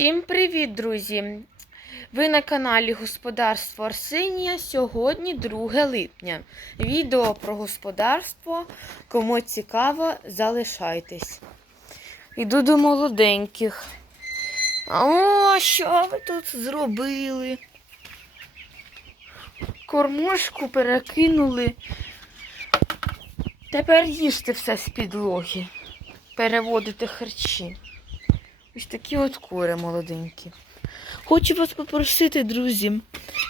Всім привіт, друзі! Ви на каналі Господарство Арсенія. Сьогодні 2 липня. Відео про господарство. Кому цікаво, залишайтесь. Іду до молоденьких. О, що ви тут зробили? Кормушку перекинули. Тепер їжте все з підлоги. Переводите харчі. Ось такі от кури молоденькі. Хочу вас попросити, друзі,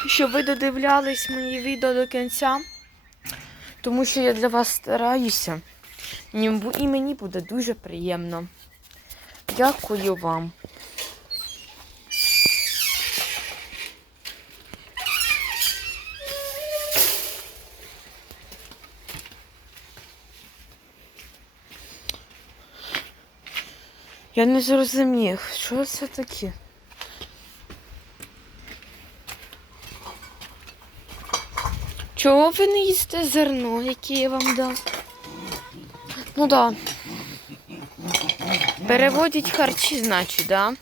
щоб ви додивлялись мої відео до кінця, тому що я для вас стараюся. І мені буде дуже приємно. Дякую вам. Я не зрозумів, що це таке? Чого ви не їсте зерно, яке я вам дав? Ну да. Переводять харчі, значить, да?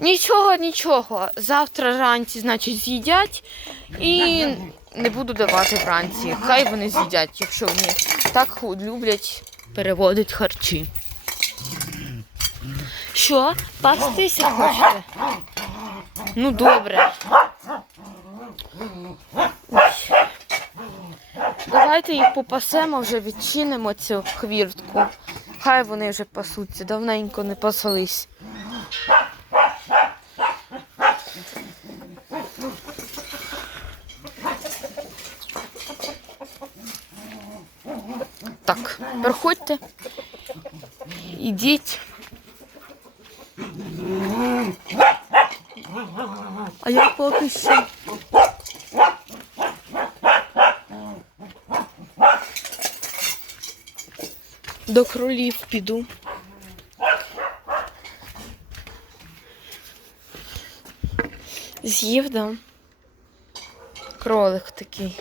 Нічого, нічого. Завтра ранці, значить, з'їдять і не буду давати вранці. Хай вони з'їдять, якщо вони так люблять переводить харчі. Що? Пастися хочете? Ну добре. Давайте їх попасемо, вже відчинимо цю хвіртку. Хай вони вже пасуться, давненько не пасались. Так, приходьте. Ідіть. А я поки що. До кролів піду. З'їв, да? Кролик такий.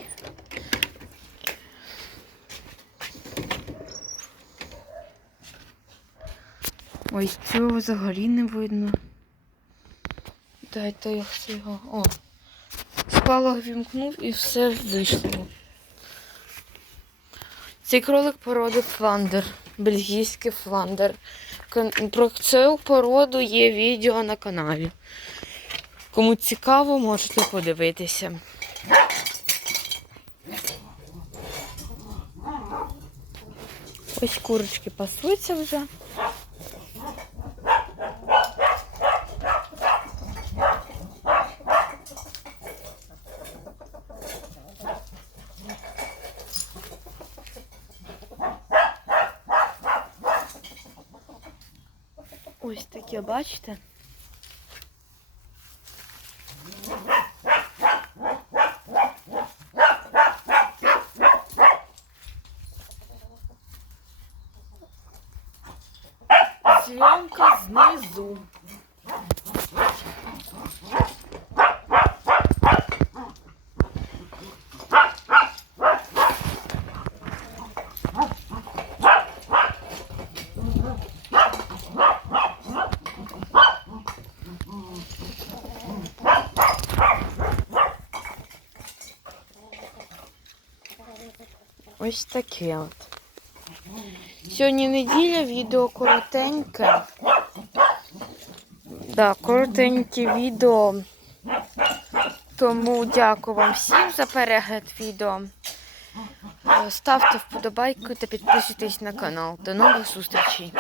Ой, цього взагалі не видно. Дайте я його. О. Спалах вімкнув і все вийшло. Цей кролик породи фландер. Бельгійський фландер. Про цю породу є відео на каналі. Кому цікаво, можете подивитися. Ось курочки пасуться вже. Ось таке, бачите? Зйомка знизу. Ось таке от. Сьогодні неділя, відео коротеньке. Да, коротеньке відео. Тому дякую вам всім за перегляд відео. Ставте вподобайку та підписуйтесь на канал. До нових зустрічей.